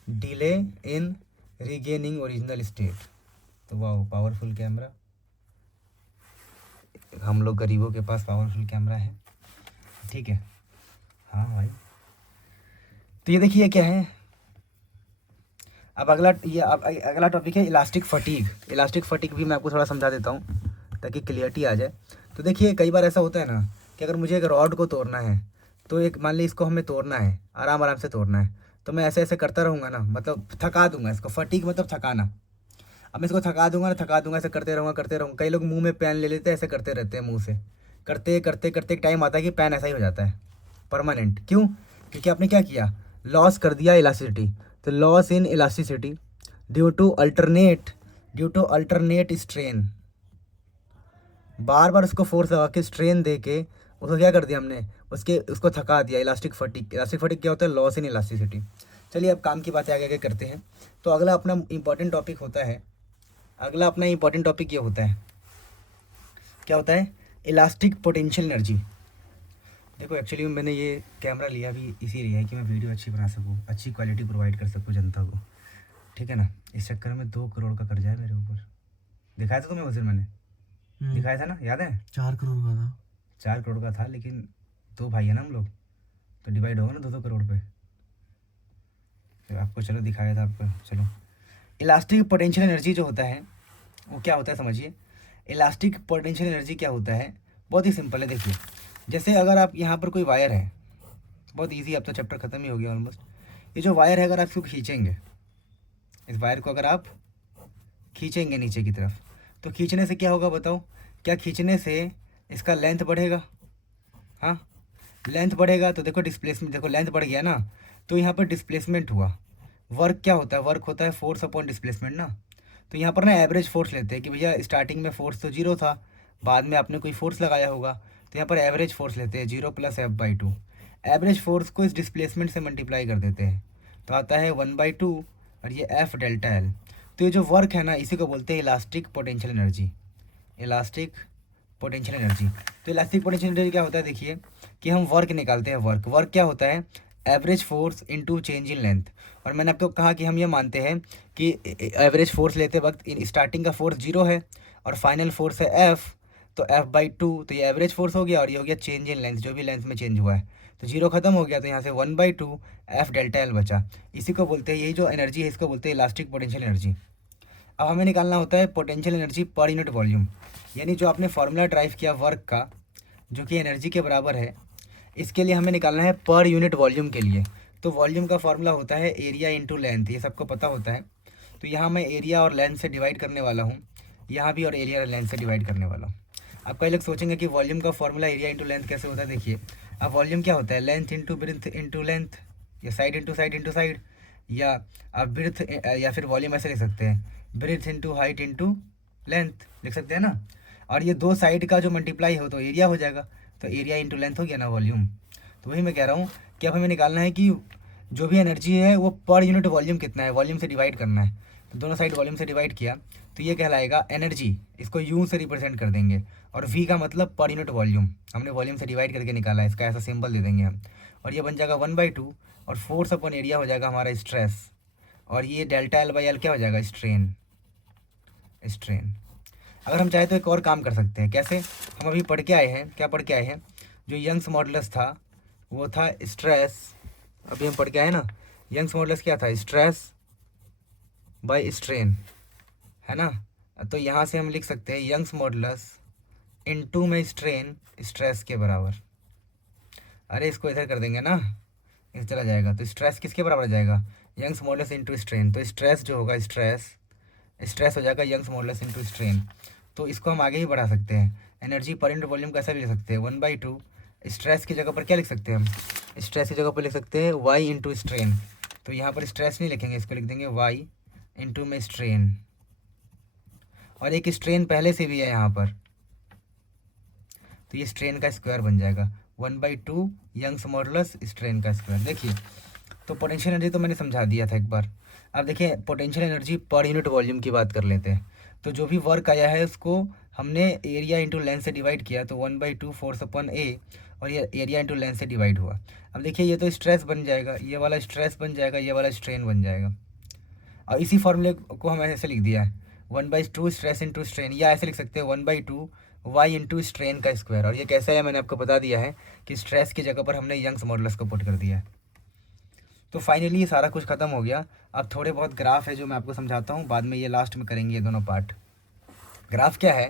delay in regaining original state. तो वाह, पावरफुल कैमरा, हम लोग गरीबों के पास पावरफुल कैमरा है, ठीक है। हाँ भाई, तो ये देखिए क्या है। अब अगला टॉपिक है इलास्टिक फटीग। इलास्टिक फटीग भी मैं आपको थोड़ा समझा देता हूँ ताकि क्लियरिटी आ जाए। तो देखिए कई बार ऐसा होता है ना कि अगर मुझे एक रॉड को तोड़ना है, तो एक मान ली इसको हमें तोड़ना है, आराम आराम से तोड़ना है, तो मैं ऐसे ऐसे करता रहूँगा ना, मतलब थका दूंगा इसको। फटीग मतलब थकाना। अब मैं इसको थका दूंगा, ऐसे करते रहूँगा। कई लोग मुंह में पेन ले लेते हैं, ऐसे करते रहते हैं मुंह से, करते करते करते एक टाइम आता है कि पेन ऐसा ही हो जाता है परमानेंट। क्यों? क्योंकि आपने क्या किया, लॉस कर दिया इलास्टिसिटी। तो loss in elasticity due to alternate strain. बार बार उसको फोर्स लगा के स्ट्रेन दे के उसको क्या कर दिया हमने, उसको थका दिया। इलास्टिक फटीग क्या होता है, लॉस इन इलास्टिसिटी। चलिए अब काम की बातें आगे आगे करते हैं। तो अगला अपना इंपॉर्टेंट टॉपिक ये होता है, क्या होता है, इलास्टिक पोटेंशियल एनर्जी। देखो एक्चुअली मैंने ये कैमरा लिया भी इसीलिए है कि मैं वीडियो अच्छी बना सकूँ, अच्छी क्वालिटी प्रोवाइड कर सकूँ जनता को, ठीक है ना। इस चक्कर में 2 करोड़ का कर्जा है मेरे ऊपर। दिखाया था तुम्हें उस दिन मैंने, दिखाया था ना, याद है? 4 करोड़ का था। 4 करोड़ का था, लेकिन 2 भाई है ना हम लोग, तो डिवाइड होगा ना 2-2 करोड़ पे। तो आपको चलो दिखाया था आपको। चलो, इलास्टिक पोटेंशियल एनर्जी जो होता है वो क्या होता है समझिए। इलास्टिक पोटेंशियल एनर्जी क्या होता है, बहुत ही सिंपल है। देखिए जैसे अगर आप यहाँ पर कोई वायर है, बहुत इजी, अब तो चैप्टर ख़त्म ही हो गया ऑलमोस्ट। ये जो वायर है, अगर आप इसको खींचेंगे, इस वायर को अगर आप खींचेंगे नीचे की तरफ, तो खींचने से क्या होगा बताओ? क्या खींचने से इसका लेंथ बढ़ेगा? हाँ, लेंथ बढ़ेगा तो देखो डिस्प्लेसमेंट, देखो लेंथ बढ़ गया ना, तो यहाँ पर डिस्प्लेसमेंट हुआ। वर्क क्या होता है? वर्क होता है फोर्स अपॉन डिस्प्लेसमेंट ना। तो यहाँ पर ना एवरेज फोर्स लेते हैं कि भैया स्टार्टिंग में फोर्स तो 0 था, बाद में आपने कोई फोर्स लगाया होगा, तो यहाँ पर एवरेज फोर्स लेते हैं 0 + F/2। एवरेज फोर्स को इस डिस्प्लेसमेंट से मल्टीप्लाई कर देते हैं, तो आता है 1/2, और ये F∆L। तो ये जो वर्क है ना, इसी को बोलते हैं elastic potential energy. Elastic potential energy. तो इलास्टिक पोटेंशियल एनर्जी क्या होता है, देखिए कि हम वर्क निकालते हैं। वर्क क्या होता है, average force into change in length. और मैंने आपको कहा कि हम ये मानते हैं कि एवरेज फोर्स लेते वक्त स्टार्टिंग का फोर्स 0 है और फाइनल फोर्स है F, तो F/2। तो ये एवरेज फोर्स हो गया, और ये हो गया चेंज इन लेंथ, जो भी लेंथ में चेंज हुआ है। तो 0 खत्म हो गया, तो यहाँ से 1/2 F∆L बचा। इसी को बोलते हैं, यही जो एनर्जी है इसको बोलते हैं इलास्टिक पोटेंशियल एनर्जी। अब हमें निकालना होता है potential energy per unit volume, यानी जो आपने फार्मूला ड्राइव किया वर्क का, जो कि एनर्जी के बराबर है, इसके लिए हमें निकालना है पर यूनिट वॉल्यूम के लिए। तो वॉल्यूम का फार्मूला होता है एरिया इंटू लेंथ, ये सबको पता होता है। तो यहाँ मैं एरिया और लेंथ से डिवाइड करने वाला हूँ, यहाँ भी और एरिया और लेंथ से डिवाइड करने वाला हूँ। अब कई लोग सोचेंगे कि वॉल्यूम का फार्मूला एरिया इंटू लेंथ कैसे होता है। देखिए अब वॉल्यूम क्या होता है, length into breadth into length, या side into side into side, या आप ब्रेड्थ, या फिर वॉल्यूम ऐसे लिख सकते हैं, breadth into height into length लिख सकते हैं ना। और ये 2 साइड का जो मल्टीप्लाई हो तो एरिया हो जाएगा, तो एरिया इंटू लेंथ हो गया ना वॉल्यूम। तो वही मैं कह रहा हूँ कि अब हमें निकालना है कि जो भी एनर्जी है वो पर यूनिट वॉल्यूम कितना है, वॉल्यूम से डिवाइड करना है। तो दोनों साइड वॉल्यूम से डिवाइड किया तो ये कहलाएगा एनर्जी, इसको यू से रिप्रेजेंट कर देंगे, और वी का मतलब पर यूनिट वॉल्यूम, हमने वॉल्यूम से डिवाइड करके निकाला है, इसका ऐसा सिंबल दे देंगे हम। और ये बन जाएगा 1/2, और फोर्स अपॉन एरिया हो जाएगा हमारा स्ट्रेस, और ये ΔL/L क्या हो जाएगा, स्ट्रेन। अगर हम चाहे तो एक और काम कर सकते हैं, कैसे? हम अभी पढ़ के आए हैं, क्या पढ़ के आए हैं, जो यंग्स मॉडुलस था वो था स्ट्रेस। अभी हम पढ़ के आए ना, यंग्स मॉडुलस क्या था, स्ट्रेस बाय स्ट्रेन, है ना। तो यहाँ से हम लिख सकते हैं यंग्स मॉडुलस इनटू में स्ट्रेन स्ट्रेस के बराबर। अरे इसको इधर कर देंगे ना, इस तरह जाएगा, तो स्ट्रेस किसके बराबर आ जाएगा, यंग्स मॉडुलस इनटू स्ट्रेन। तो स्ट्रेस जो होगा, स्ट्रेस हो जाएगा यंग्स मॉडुलस इनटू स्ट्रेन। तो इसको हम आगे ही बढ़ा सकते हैं, एनर्जी पर यूनिट वॉल्यूम कैसा भी लिख सकते हैं, 1/2। स्ट्रेस की जगह पर क्या लिख सकते हैं हम, स्ट्रेस की जगह पर लिख सकते हैं वाई इंटू स्ट्रेन। तो यहाँ पर स्ट्रेस नहीं लिखेंगे, इसको लिख देंगे वाई इंटू में स्ट्रेन, और एक स्ट्रेन पहले से भी है यहाँ पर, तो ये स्ट्रेन का स्क्वायर बन जाएगा 1/2 यंग्स मॉडुलस स्ट्रेन का स्क्वायर। देखिए तो पोटेंशियल एनर्जी तो मैंने समझा दिया था एक बार। अब देखिए potential energy per unit volume की बात कर लेते हैं। तो जो भी वर्क आया है उसको हमने एरिया इंटू लेंथ से डिवाइड किया, तो 1/2 फोर्स अपॉन ए, और ये एरिया इंटू लेंथ से डिवाइड हुआ। अब देखिए ये तो स्ट्रेस बन जाएगा, ये वाला स्ट्रेस बन जाएगा, ये वाला स्ट्रेन बन जाएगा। और इसी फॉर्मूले को हम ऐसे लिख दिया है 1/2 स्ट्रेस इंटू स्ट्रेन, या ऐसे लिख सकते हैं 1/2 वाई इंटू स्ट्रेन का स्क्वायर। और ये कैसे है मैंने आपको बता दिया है कि स्ट्रेस की जगह पर हमने यंग्स मॉडुलस को पुट कर दिया है। तो फाइनली ये सारा कुछ ख़त्म हो गया। अब थोड़े बहुत ग्राफ है जो मैं आपको समझाता हूँ, बाद में ये लास्ट में करेंगे ये दोनों पार्ट। ग्राफ क्या है?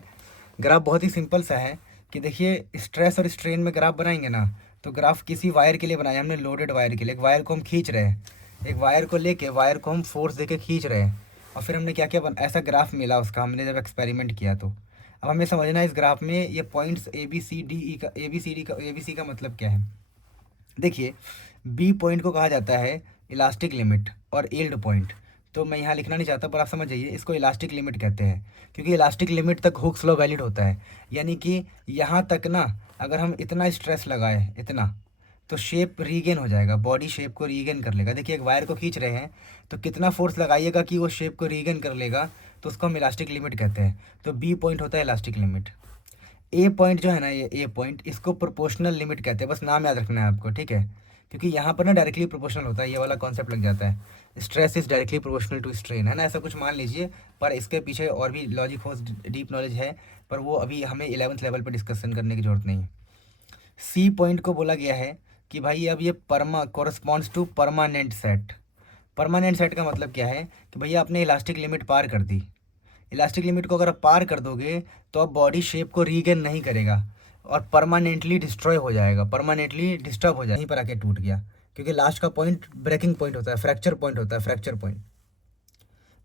ग्राफ बहुत ही सिंपल सा है कि देखिए स्ट्रेस और स्ट्रेन में ग्राफ बनाएंगे ना, तो ग्राफ किसी वायर के लिए बनाया हमने, लोडेड वायर के लिए। एक वायर को हम खींच रहे हैं, एक वायर को लेके वायर को हम फोर्स देके खींच रहे हैं, और फिर हमने क्या क्या ऐसा ग्राफ मिला उसका, हमने जब एक्सपेरिमेंट किया। तो अब हमें समझना है इस ग्राफ में ये पॉइंट्स ए बी सी का मतलब क्या है। देखिए बी पॉइंट को कहा जाता है इलास्टिक लिमिट और यील्ड पॉइंट। तो मैं यहाँ लिखना नहीं चाहता पर आप समझ जाइए, इसको इलास्टिक लिमिट कहते हैं, क्योंकि इलास्टिक लिमिट तक हुक्स लॉ वैलिड होता है। यानी कि यहाँ तक ना अगर हम इतना स्ट्रेस लगाए इतना, तो शेप रीगेन हो जाएगा, बॉडी शेप को रीगेन कर लेगा। देखिए एक वायर को खींच रहे हैं तो कितना फोर्स लगाइएगा कि वो शेप को रीगेन कर लेगा, तो उसको हम इलास्टिक लिमिट कहते हैं। तो बी पॉइंट होता है इलास्टिक लिमिट। ए पॉइंट जो है ना, ये ए पॉइंट, इसको प्रोपोर्शनल लिमिट कहते हैं। बस नाम याद रखना है आपको, ठीक है, क्योंकि यहाँ पर ना डायरेक्टली प्रोपोर्शनल होता है, ये वाला कॉन्सेप्ट लग जाता है। Stress is directly proportional to strain, है ना, ऐसा कुछ मान लीजिए। पर इसके पीछे और भी लॉजिक हो, डीप नॉलेज है, पर वो अभी हमें 11th लेवल पर डिस्कशन करने की जरूरत नहीं है। सी पॉइंट को बोला गया है कि भाई अब ये corresponds to permanent set. Permanent set का मतलब क्या है कि भैया आपने इलास्टिक लिमिट पार कर दी। इलास्टिक लिमिट को अगर आप पार कर दोगे तो अब बॉडी शेप को रीगेन नहीं करेगा और परमानेंटली डिस्ट्रॉय हो जाएगा, परमानेंटली डिस्टर्ब हो जाएगा, यहीं पर आके टूट गया। क्योंकि लास्ट का पॉइंट ब्रेकिंग पॉइंट होता है, फ्रैक्चर पॉइंट होता है, फ्रैक्चर पॉइंट।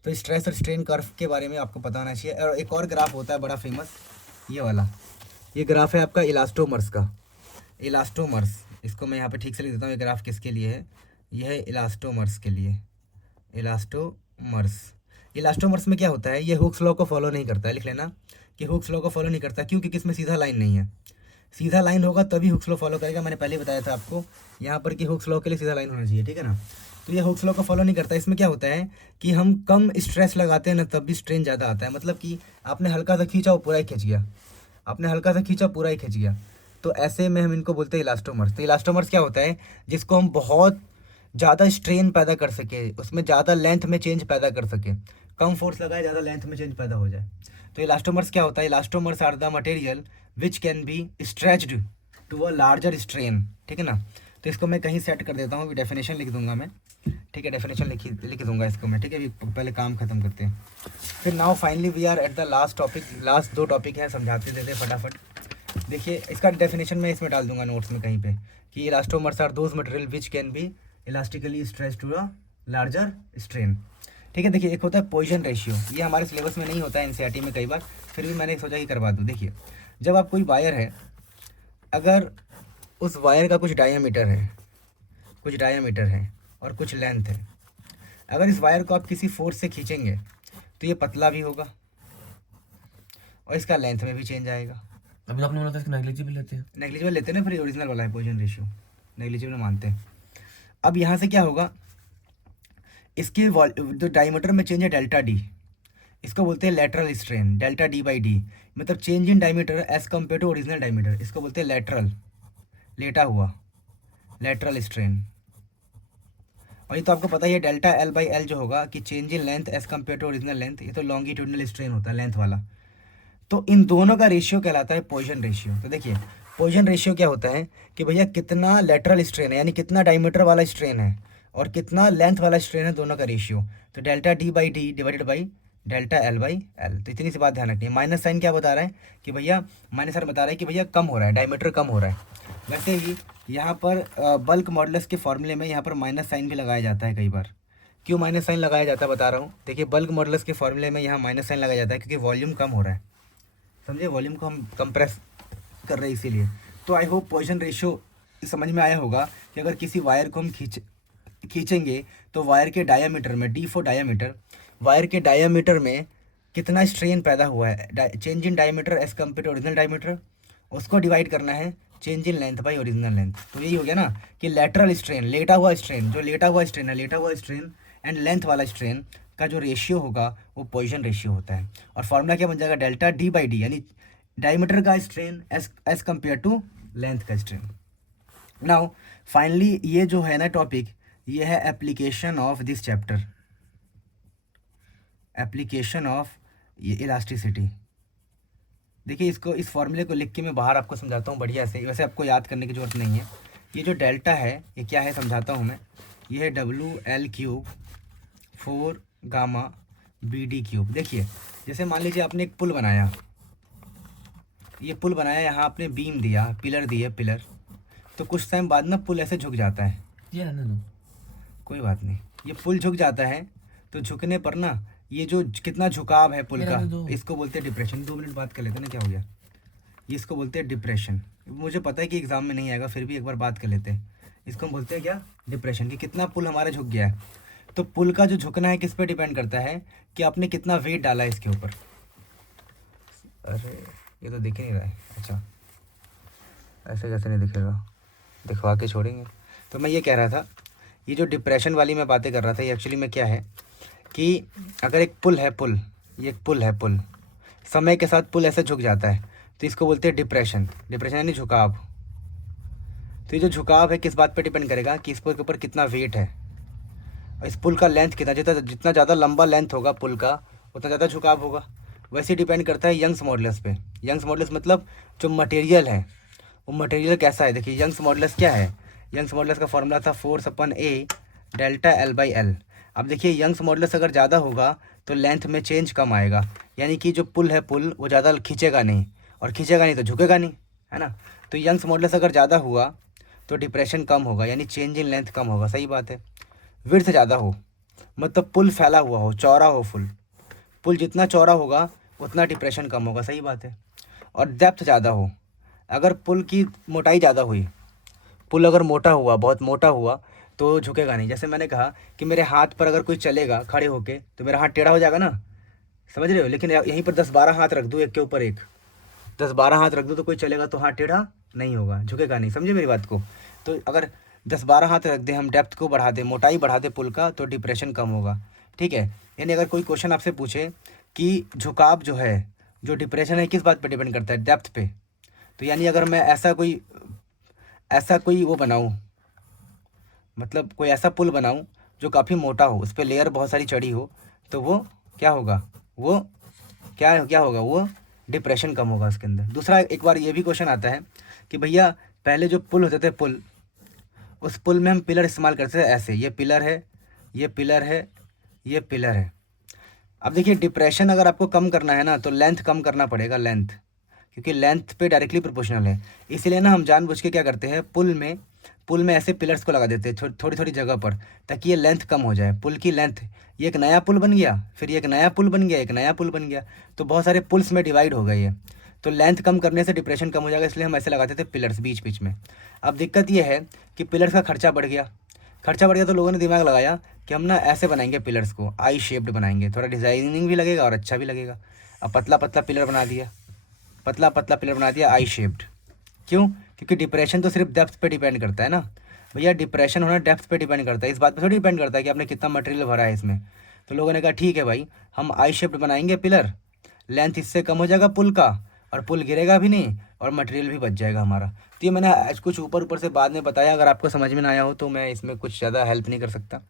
तो स्ट्रेस और स्ट्रेन कर्व के बारे में आपको पता होना चाहिए। और एक और ग्राफ होता है बड़ा फेमस, ये वाला, ये ग्राफ है आपका इलास्टोमर्स का। इलास्टोमर्स, इसको मैं यहाँ पे ठीक से लिख देता हूँ, ये ग्राफ किसके लिए है, ये है इलास्टोमर्स के लिए। इलास्टोमर्स, इलास्टोमर्स में क्या होता है, ये हुक्स लॉ को फॉलो नहीं करता है, लिख लेना कि हुक्स लॉ को फॉलो नहीं करता। क्यों? क्योंकि इसमें सीधा लाइन नहीं है। सीधा लाइन होगा तभी हुक्स लॉ फॉलो करेगा। मैंने पहले बताया था आपको यहाँ पर कि हुक्स लॉ के लिए सीधा लाइन होना चाहिए, ठीक है ना। तो ये हुक्स लॉ को फॉलो नहीं करता। इसमें क्या होता है कि हम कम स्ट्रेस लगाते हैं ना, तब भी स्ट्रेन ज़्यादा आता है। मतलब कि आपने हल्का सा खींचा वो पूरा ही खिंच गया, आपने हल्का सा खींचा पूरा ही खिंच गया। तो ऐसे में हम इनको बोलते हैं इलास्टोमर्स। तो इलास्टोमर्स क्या होता है, जिसको हम बहुत ज़्यादा स्ट्रेन पैदा कर सके, उसमें ज़्यादा लेंथ में चेंज पैदा कर सके, कम फोर्स लगाए ज़्यादा लेंथ में चेंज पैदा हो जाए। तो इलास्टोमर्स क्या होता है, elastomers are the material which can be stretched to a larger strain, ठीक है ना। तो इसको मैं कहीं सेट कर देता हूँ, डेफिनेशन लिख दूंगा मैं, ठीक है, डेफिनेशन लिख दूंगा इसको मैं, ठीक है। अभी पहले काम खत्म करते हैं, फिर now finally we are at the last topic. Last 2 topic हैं, समझाते देते फटाफट। देखिए इसका डेफिनेशन मैं इसमें डाल दूंगा नोट्स में कहीं पे, कि elastomers are those material which can be elastically stretch to a larger strain, ठीक है। देखिए एक होता है पोजीशन रेशियो, ये हमारे सिलेबस में नहीं होता है, एनसीईआरटी में कई बार, फिर भी मैंने सोचा कि करवा दूँ। देखिए जब आप कोई वायर है, अगर उस वायर का कुछ डायामीटर है और कुछ लेंथ है, अगर इस वायर को आप किसी फोर्स से खींचेंगे तो ये पतला भी होगा और इसका लेंथ में भी चेंज आएगा। अभी तो आपने बोला था इसको नेग्लिजिबल लेते हैं। नेग्लिजिबल लेते हैं ना, फिर ओरिजिनल वाला है पोजीशन रेशियो, नेग्लिजिबल मानते हैं। अब यहाँ से क्या होगा, इसके जो डायमीटर में चेंज है डेल्टा डी, इसको बोलते हैं lateral strain, delta D by D, मतलब change in diameter as compare to original diameter, इसको बोलते हैं लेटरल, लेटा हुआ लेटरल स्ट्रेन। और ये तो आपको पता ही है डेल्टा एल बाई एल जो होगा कि change in length as compare to original length, ये तो लॉन्गिट्यूडनल स्ट्रेन होता है लेंथ वाला। तो इन दोनों का रेशियो कहलाता है पोजीशन रेशियो। तो देखिए पोजीशन रेशियो क्या होता है कि भैया कितना लेटरल स्ट्रेन है, यानी कितना डायमीटर वाला स्ट्रेन है और कितना लेंथ वाला स्ट्रेन है, दोनों का रेशियो। तो delta D by D divided by delta L by L. तो इतनी सी बात ध्यान रखनी है। माइनस साइन क्या बता रहा है कि भैया, माइनस साइन बता रहा है कि भैया कम हो रहा है, डायमीटर कम हो रहा है। वैसे ही यहाँ पर बल्क मॉडुलस के फॉर्मूले में यहाँ पर माइनस साइन भी लगाया जाता है कई बार। क्यों माइनस साइन लगाया जाता है बता रहा हूँ। देखिए बल्क मॉडुलस के फॉर्मूले में यहाँ माइनस साइन लगाया जाता है क्योंकि वॉल्यूम कम हो रहा है, समझिए, वॉल्यूम को हम कंप्रेस कर रहे हैं इसीलिए। तो आई होप पोजीशन रेशियो समझ में आया होगा कि अगर किसी वायर को हम खींचेंगे तो वायर के डायामीटर में, डी फॉर डायामीटर, वायर के डायामीटर में कितना स्ट्रेन पैदा हुआ है, change in diameter as compare to original diameter, उसको डिवाइड करना है change in length by original length. तो यही हो गया ना कि लेटरल स्ट्रेन, लेटा हुआ स्ट्रेन, जो लेटा हुआ स्ट्रेन है, लेटा हुआ स्ट्रेन एंड लेंथ वाला स्ट्रेन का जो रेशियो होगा वो पोजीशन रेशियो होता है। और फॉर्मूला क्या बन जाएगा, डेल्टा डी बाई डी, यानी डायमीटर का strain as compare to length का स्ट्रिंग। नाउ फाइनली ये जो है ना टॉपिक, ये है application of this chapter, application of ये इलास्टिसिटी। देखिए इसको, इस फॉर्मूले को लिख के मैं बाहर आपको समझाता हूँ बढ़िया से, वैसे आपको याद करने की ज़रूरत नहीं है। ये जो डेल्टा है ये क्या है समझाता हूँ मैं। ये है WL³ 4 गामा BD³। देखिए जैसे मान लीजिए आपने एक पुल बनाया, ये पुल बनाया, यहाँ आपने बीम दिया, पिलर दिए, पिलर, तो कुछ टाइम बाद ना पुल ऐसे झुक जाता है। ये रहने दो। कोई बात नहीं, ये पुल झुक जाता है, तो झुकने पर ना ये जो कितना झुकाव है पुल ये का, रहने दो। इसको बोलते हैं डिप्रेशन। 2 मिनट बात कर लेते हैं ना, क्या हो गया। ये इसको बोलते हैं डिप्रेशन। मुझे पता है कि एग्जाम में नहीं आएगा, फिर भी एक बार बात कर लेते हैं। इसको हम बोलते हैं क्या, डिप्रेशन, कि कितना पुल हमारा झुक गया है। तो पुल का जो झुकना है किस पे डिपेंड करता है, कि आपने कितना वेट डाला है इसके ऊपर। अरे ये तो दिख ही नहीं रहा है, अच्छा ऐसे कैसे नहीं दिखेगा, दिखवा के छोड़ेंगे। तो मैं ये कह रहा था, ये जो डिप्रेशन वाली मैं बातें कर रहा था, ये एक्चुअली में क्या है कि अगर एक पुल है, पुल, ये एक पुल है, पुल समय के साथ पुल ऐसे झुक जाता है, तो इसको बोलते हैं डिप्रेशन। डिप्रेशन यानी झुकाव। तो ये जो झुकाव है किस बात पे डिपेंड करेगा, कि इस पुल के ऊपर कितना वेट है, और इस पुल का लेंथ कितना, जितना ज़्यादा लंबा लेंथ होगा पुल का उतना ज़्यादा झुकाव होगा। वैसे डिपेंड करता है यंग्स मॉडुलस पे। यंग्स मॉडुलस मतलब जो मटेरियल है वो मटेरियल कैसा है। देखिए यंग्स मॉडुलस क्या है, यंग्स मॉडुलस का फॉर्मूला था फोर्स/A डेल्टा L/L। अब देखिए यंग्स मॉडुलस अगर ज़्यादा होगा तो लेंथ में चेंज कम आएगा, यानी कि जो पुल है, पुल वो ज़्यादा खींचेगा नहीं, और खींचेगा नहीं तो झुकेगा नहीं, है ना। तो यंग्स मॉडुलस अगर ज़्यादा हुआ तो डिप्रेशन कम होगा, यानी चेंज इन लेंथ कम होगा, सही बात है। विड्थ ज़्यादा हो मतलब पुल फैला हुआ हो, चौड़ा हो, पुल जितना चौड़ा होगा उतना डिप्रेशन कम होगा, सही बात है। और डेप्थ ज़्यादा हो, अगर पुल की मोटाई ज़्यादा हुई, पुल अगर मोटा हुआ, बहुत मोटा हुआ, तो झुकेगा नहीं। जैसे मैंने कहा कि मेरे हाथ पर अगर कोई चलेगा खड़े होके तो मेरा हाथ टेढ़ा हो जाएगा ना, समझ रहे हो। लेकिन यहीं पर 10-12 हाथ रख दूँ एक के ऊपर एक, 10-12 हाथ रख दूँ तो कोई चलेगा तो हाथ टेढ़ा नहीं होगा, झुकेगा नहीं, समझे मेरी बात को। तो अगर 10-12 हाथ रख दें हम, डेप्थ को बढ़ा दें, मोटाई बढ़ा दें पुल का, तो डिप्रेशन कम होगा, ठीक है। यानी अगर कोई क्वेश्चन आपसे पूछे कि झुकाव जो है, जो डिप्रेशन है किस बात पे डिपेंड करता है, डेप्थ पे, तो यानी अगर मैं ऐसा कोई वो बनाऊँ, मतलब कोई ऐसा पुल बनाऊँ जो काफ़ी मोटा हो, उस पर लेयर बहुत सारी चढ़ी हो, तो वो क्या होगा, वो क्या होगा, वो डिप्रेशन कम होगा उसके अंदर। दूसरा एक बार ये भी क्वेश्चन आता है कि भैया पहले जो पुल होते थे, पुल, उस पुल में हम पिलर इस्तेमाल करते थे ऐसे, ये पिलर है, ये पिलर है, ये पिलर है। अब देखिए डिप्रेशन अगर आपको कम करना है ना तो लेंथ कम करना पड़ेगा, लेंथ, क्योंकि लेंथ पे डायरेक्टली प्रोपोर्शनल है। इसीलिए ना हम जानबूझ के क्या करते हैं, पुल में ऐसे पिलर्स को लगा देते हैं थोड़ी थोड़ी जगह पर, ताकि ये लेंथ कम हो जाए, पुल की लेंथ। ये एक नया पुल बन गया, फिर ये एक नया पुल बन गया, एक नया पुल बन गया, तो बहुत सारे पुल्स में डिवाइड हो गई है। तो लेंथ कम करने से डिप्रेशन कम हो जाएगा, इसलिए हम ऐसे लगाते थे पिलर्स बीच बीच में। अब दिक्कत ये है कि पिलर्स का खर्चा बढ़ गया, तो लोगों ने दिमाग लगाया कि हम ना ऐसे बनाएंगे पिलर्स को, आई शेप्ड बनाएंगे, थोड़ा डिज़ाइनिंग भी लगेगा और अच्छा भी लगेगा। अब पतला पतला पिलर बना दिया, आई शेप्ड। क्यों? क्योंकि डिप्रेशन तो सिर्फ डेप्थ पे डिपेंड करता है ना भैया, डिप्रेशन होना डेप्थ पे डिपेंड करता है, इस बात पे थोड़ी डिपेंड करता है कि आपने कितना मटेरियल भरा है इसमें। तो लोगों ने कहा ठीक है भाई, हम आई शेप्ड बनाएंगे पिलर, लेंथ इससे कम हो जाएगा पुल का, और पुल गिरेगा भी नहीं, और मटेरियल भी बच जाएगा हमारा। तो ये मैंने आज कुछ ऊपर से बाद में बताया, अगर आपको समझ में ना आया हो तो मैं इसमें कुछ ज़्यादा हेल्प नहीं कर सकता,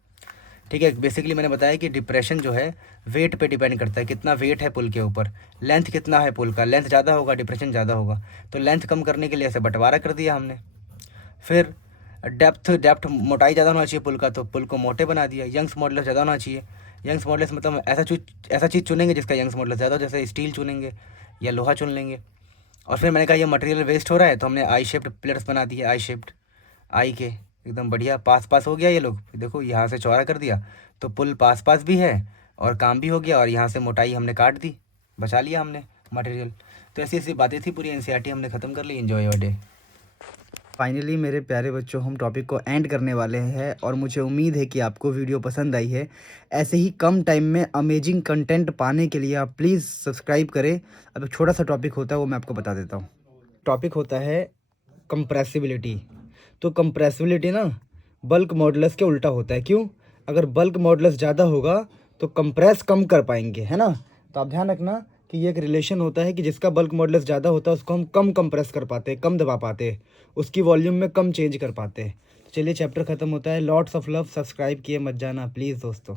ठीक है। बेसिकली मैंने बताया कि डिप्रेशन जो है वेट पे डिपेंड करता है, कितना वेट है पुल के ऊपर, लेंथ कितना है पुल का, लेंथ ज़्यादा होगा डिप्रेशन ज़्यादा होगा। तो लेंथ कम करने के लिए ऐसे बंटवारा कर दिया हमने। फिर डेप्थ मोटाई ज़्यादा होना चाहिए पुल का, तो पुल को मोटे बना दिया। यंग्स मॉडुलस ज़्यादा होना चाहिए, यंग्स मॉडुलस मतलब ऐसा चीज़ चुनेंगे जिसका यंग्स मॉडुलस ज़्यादा हो, जैसे स्टील चुनेंगे या लोहा चुन लेंगे। और फिर मैंने कहा ये मटेरियल वेस्ट हो रहा है, तो हमने आई शेप्ड पिलर्स बना दिए, आई शेप्ड, आई के एकदम बढ़िया पास हो गया। ये लोग देखो यहाँ से चौड़ा कर दिया तो पुल पास भी है और काम भी हो गया, और यहाँ से मोटाई हमने काट दी, बचा लिया हमने मटेरियल। तो ऐसी ऐसी बातें थी, पूरी एनसीईआरटी हमने ख़त्म कर ली। Enjoy your day. फाइनली मेरे प्यारे बच्चों, हम टॉपिक को एंड करने वाले हैं, और मुझे उम्मीद है कि आपको वीडियो पसंद आई है। ऐसे ही कम टाइम में अमेजिंग कंटेंट पाने के लिए आप प्लीज़ सब्सक्राइब करें। अब एक छोटा सा टॉपिक होता है, वो मैं आपको बता देता हूँ। टॉपिक होता है कंप्रेसिबिलिटी। तो कंप्रेसिबिलिटी ना बल्क मॉडुलस के उल्टा होता है। क्यों? अगर बल्क मॉडुलस ज़्यादा होगा तो कंप्रेस कम कर पाएंगे, है ना। तो आप ध्यान रखना कि ये एक रिलेशन होता है कि जिसका बल्क मॉडुलस ज़्यादा होता है उसको हम कम कंप्रेस कर पाते हैं, कम दबा पाते हैं, उसकी वॉल्यूम में कम चेंज कर पाते हैं। चलिए चैप्टर ख़त्म होता है। Lots of love. सब्सक्राइब किए मत जाना प्लीज़ दोस्तों।